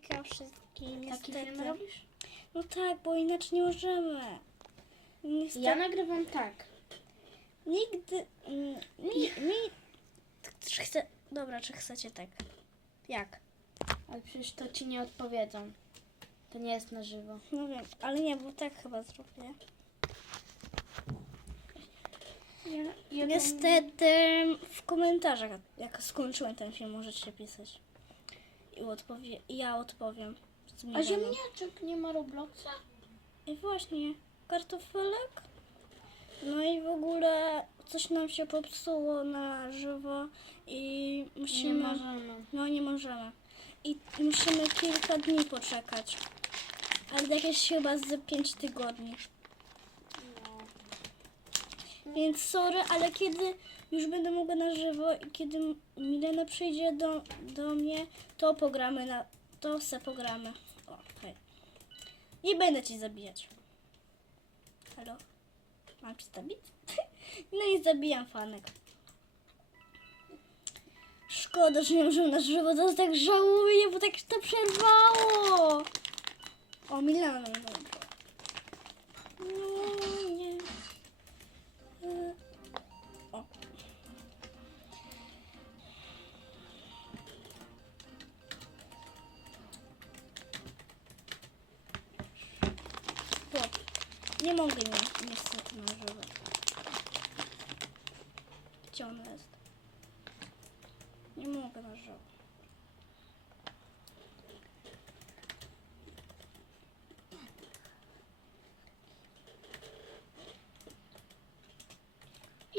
Hejka wszystkim, Taki niestety. film robisz? No tak, bo inaczej nie możemy. Niestety, Ja nagrywam tak. nigdy... mm, Mi, mi... Czy chce... Dobra, czy chcecie tak? Jak? Ale przecież to ci nie odpowiedzą. To nie jest na żywo. No wiem, ale nie, bo tak chyba zrobię. Ja Niestety w komentarzach, jak skończyłem ten film, możecie pisać. I odpowie, ja odpowiem. A Mileną. ziemniaczek nie ma Robloxa? I właśnie, kartofelek. No i w ogóle coś nam się popsuło na żywo i musimy... możemy. No nie możemy. I musimy kilka dni poczekać. Ale jakieś chyba z 5 tygodni. No. Więc sorry, ale kiedy już będę mogła na żywo i kiedy Milena przyjdzie do, do mnie, to pogramy na... To se pogramy. O, hej. I będę ci zabijać. Halo? Mam cię zabić? No i zabijam fanek. Szkoda, że nie możemy na żywo, to tak żałuję, bo tak się to przerwało. O, Milena. No, nie. Gdzie ona jest? Nie mogę na żywo.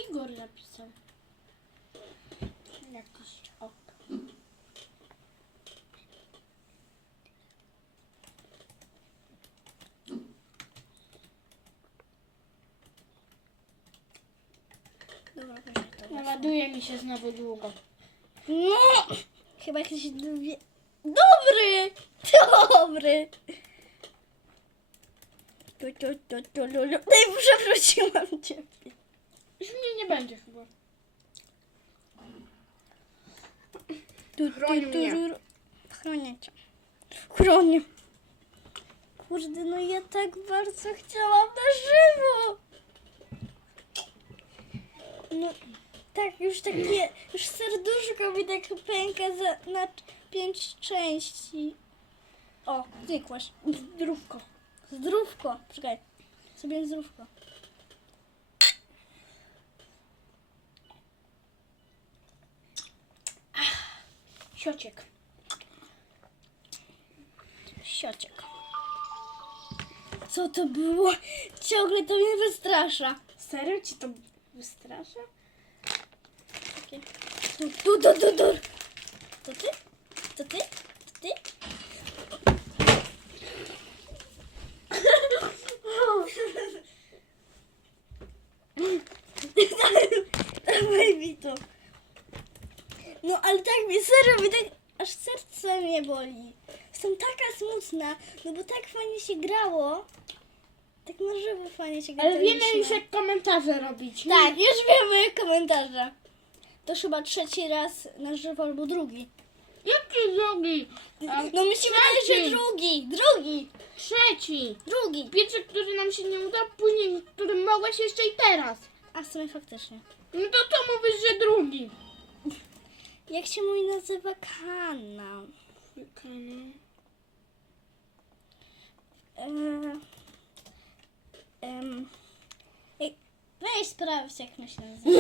Igor napisał. Jakiś ok. Dobra, później to. Naładuje mi się znowu długo. No! Chyba jakieś dwie... Dobry! Dobry! Tu, tu, tu, tu, lu, lu. Ej, przewróciłam ciebie. Już mnie nie będzie chyba. Tu, Chroń mnie. Chronię cię. Chronię. Kurde, no ja tak bardzo chciałam na żywo. No, tak, już takie, już serduszko mi tak pęka za, na pięć części. O, znikłaś. Zdrówko. Zdrówko. Czekaj. Sobie zdrówko. Siociek. Siociek. Co to było? Ciągle to mnie wystrasza. Serio ci to wystrasza? Tu, tu, tu, tu. To ty? To ty? To ty? Dawaj mi to. No ale tak mi serio, mi tak aż serce mnie boli. Jestem taka smutna, no bo tak fajnie się grało. Tak na żywo fajnie się grało. Ale wiemy już jak komentarze robić. Tak, już wiemy komentarze. To chyba trzeci raz na żywo albo drugi. Jaki drugi? No mi się wydaje, że drugi, drugi, Trzeci. drugi. Pierwszy, który nam się nie uda, później, który mogłeś jeszcze i teraz. A w sumie faktycznie. No to co mówisz, że drugi? Jak się mój nazywa kanał? Eee, em, weź sprawdź jak my się nazywa.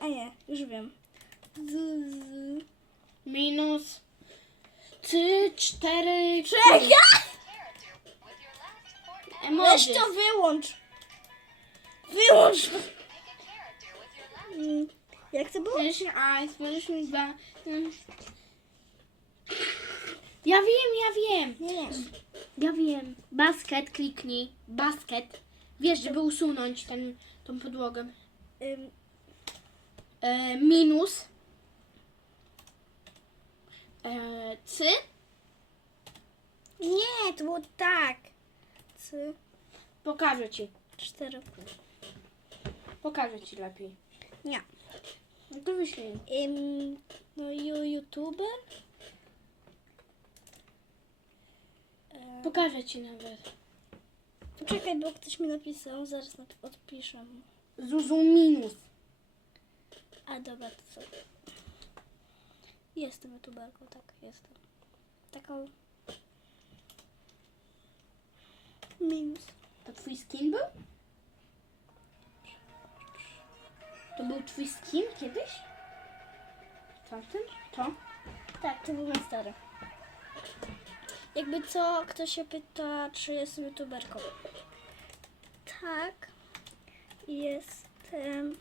A nie, już wiem. Minus trzy, cztery, Czekaj! Weź Emoji. to wyłącz. Wyłącz. Mm, Jak to było? Mm. Ja wiem, ja wiem. Nie, nie. Ja wiem. Basket, kliknij. Basket. Wiesz, żeby usunąć ten, tą podłogę. Ym, E, minus. E, cy. nie, to było tak. C, Pokażę ci. cztery. Pokażę ci lepiej. Nie. No to wyślij. Ym, no, youtuber? Pokażę ci nawet. Poczekaj, bo ktoś mi napisał, zaraz nap- odpiszę. mu. Zuzu minus. A dobra, to co? Jestem youtuberką, tak, jestem. Taką... Minus. To twój skin był? To był twój skin kiedyś? Tamten? To? Tak, to był mój stary. Jakby co, ktoś się pyta, czy jestem youtuberką. Tak, jestem.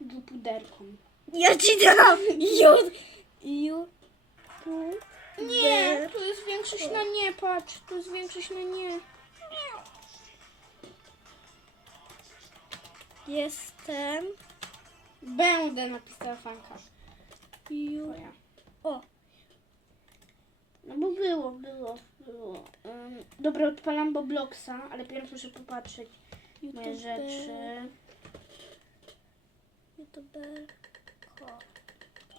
Dupuderką. Ja ci dam! Ju... Ju... Nie, tu jest większość na nie, patrz. Tu jest większość na nie. Jestem. Będę napisała fanka. Ju... O, No bo było, było, było. Um, dobra, odpalam Bobloxa, ale pierw muszę popatrzeć moje youtuber. rzeczy. Youtuberko.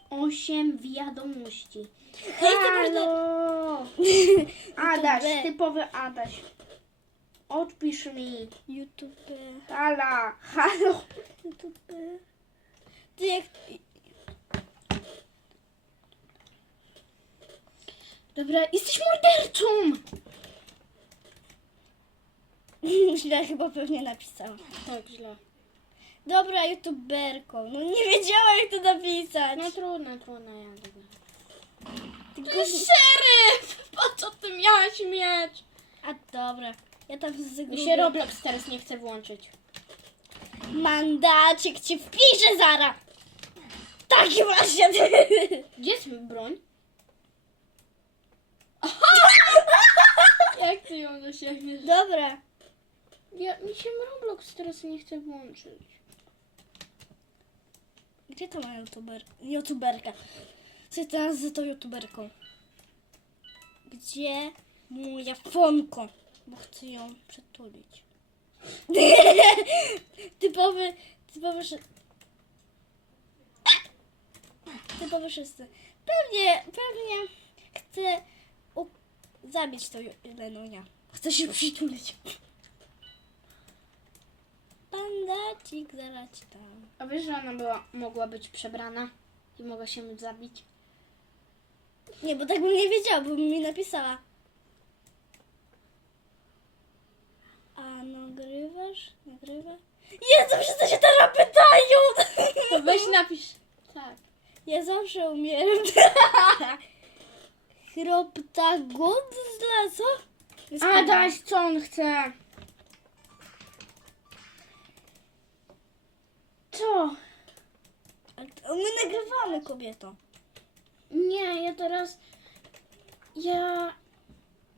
Osiem wiadomości. Ej, ty masz do... Halo! Adaś, typowy Adaś. Odpisz mi. YouTuber. Hala, halo. YouTuber. Ty jak... Dobra, jesteś mordercą! Źle chyba pewnie napisałam. Tak, źle. Dobra, youtuberką. No nie wiedziałam jak to napisać. No trudno, trudno, ja dobra. Tylko... Szeryf! Po co ty miałaś mieć? A dobra. Ja tam Mi się Roblox teraz nie chce włączyć. Mandacik ci wpiszę zaraz. Taki właśnie. Gdzie jest broń? Jak ty ją dosięgniesz? Dobra. Ja, mi się Roblox teraz nie chce włączyć. Gdzie to ma youtuber? youtuberka? Co teraz tą youtuberką? Gdzie moja fonko? Bo chcę ją przytulić. typowy, typowy. Typowy wszyscy. Pewnie, pewnie chcę. Zabić tą Lenunia. Chcę się przytulić. Pandacik, zaraz ci tam. A wiesz, że ona była, mogła być przebrana i mogła się zabić? Nie, bo tak bym nie wiedziała, bo mi napisała. A nagrywasz? Nagrywasz? Jezu, wszyscy się teraz pytają! To weź napisz. Tak. Ja zawsze umieram. Chroptagon z? Jest Adaś, co on chce? Co? My nagrywamy, kobieto. Nie, ja teraz. Ja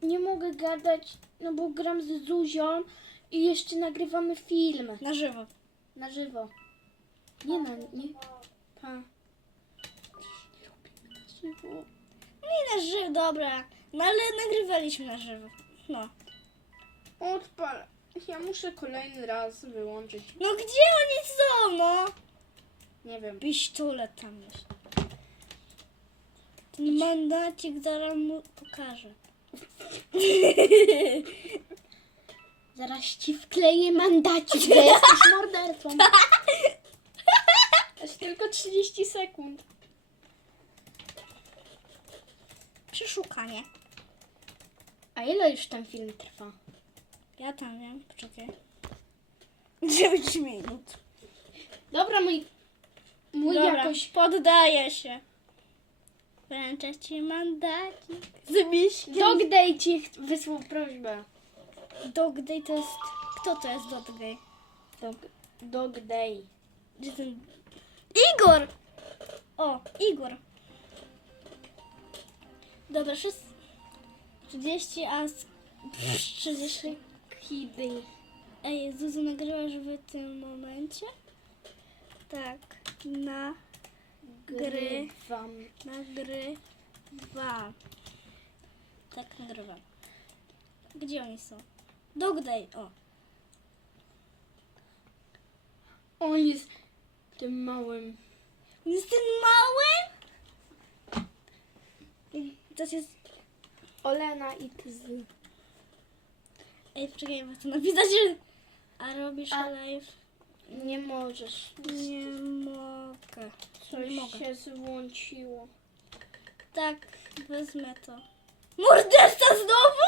nie mogę gadać, no bo gram z Zuzią i jeszcze nagrywamy film Na żywo. na żywo. Nie na nie. Pa. Nie robimy na żywo. Nie na żywo, dobra. No ale nagrywaliśmy na żywo. No. Odpal. Ja muszę kolejny raz wyłączyć. No gdzie oni są, no? Nie wiem. Pistolet tam jest. Ten mandacik zaraz mu pokażę. Zaraz ci wkleję mandacik, że jesteś mordercą. Jest tylko 30 sekund. Przeszukanie. A ile już ten film trwa? Ja tam wiem, poczekaj. 9 minut. Dobra, mój. Mój Dobra, jakoś. poddaję się. Wręczę ci mandacik. Z miśkiem. Dog Day ci wysłał prośbę. Dog Day to jest... Kto to jest Dog Day? Dog, dog Day. Gdzie ten... Igor! O, Igor. Dobra, wszyscy... 30, a... z- 30... Kidy. Ej, Zuzu, nagrywasz w tym momencie? Tak, na Gry. Wam. nagrywam. Tak, nagrywam. Gdzie oni są? Dog Day, o. On jest tym małym. On Jest ten mały? To jest... Olena i Tzy. Ej, poczekaj, bo to napisać. A robisz A- live? Nie możesz. Nie mogę. Coś nie mogę. się złączyło. Tak, wezmę to. Morderca znowu?